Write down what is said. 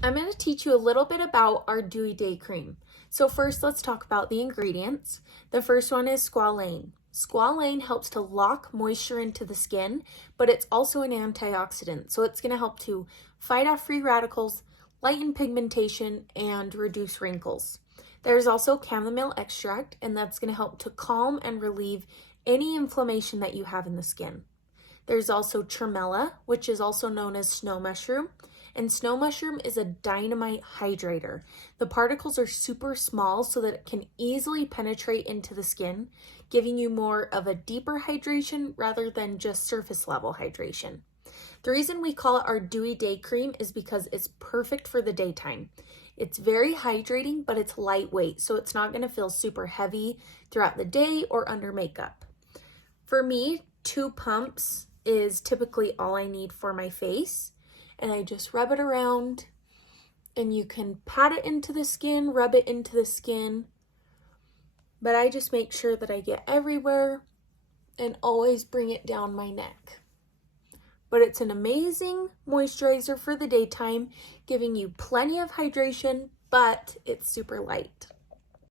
I'm going to teach you a little bit about our Dewy Day Cream. So first, let's talk about the ingredients. The first one is squalane. Squalane helps to lock moisture into the skin, but it's also an antioxidant. So it's going to help to fight off free radicals, lighten pigmentation, and reduce wrinkles. There's also chamomile extract, and that's going to help to calm and relieve any inflammation that you have in the skin. There's also tremella, which is also known as snow mushroom. And snow mushroom is a dynamite hydrator. The particles are super small so that it can easily penetrate into the skin, giving you more of a deeper hydration rather than just surface level hydration. The reason we call it our Dewy Day Cream is because it's perfect for the daytime. It's very hydrating, but it's lightweight, so it's not going to feel super heavy throughout the day or under makeup. For me, 2 pumps is typically all I need for my face, and I just rub it around, and you can pat it into the skin, rub it into the skin, but I just make sure that I get everywhere and always bring it down my neck. But it's an amazing moisturizer for the daytime, giving you plenty of hydration, but it's super light.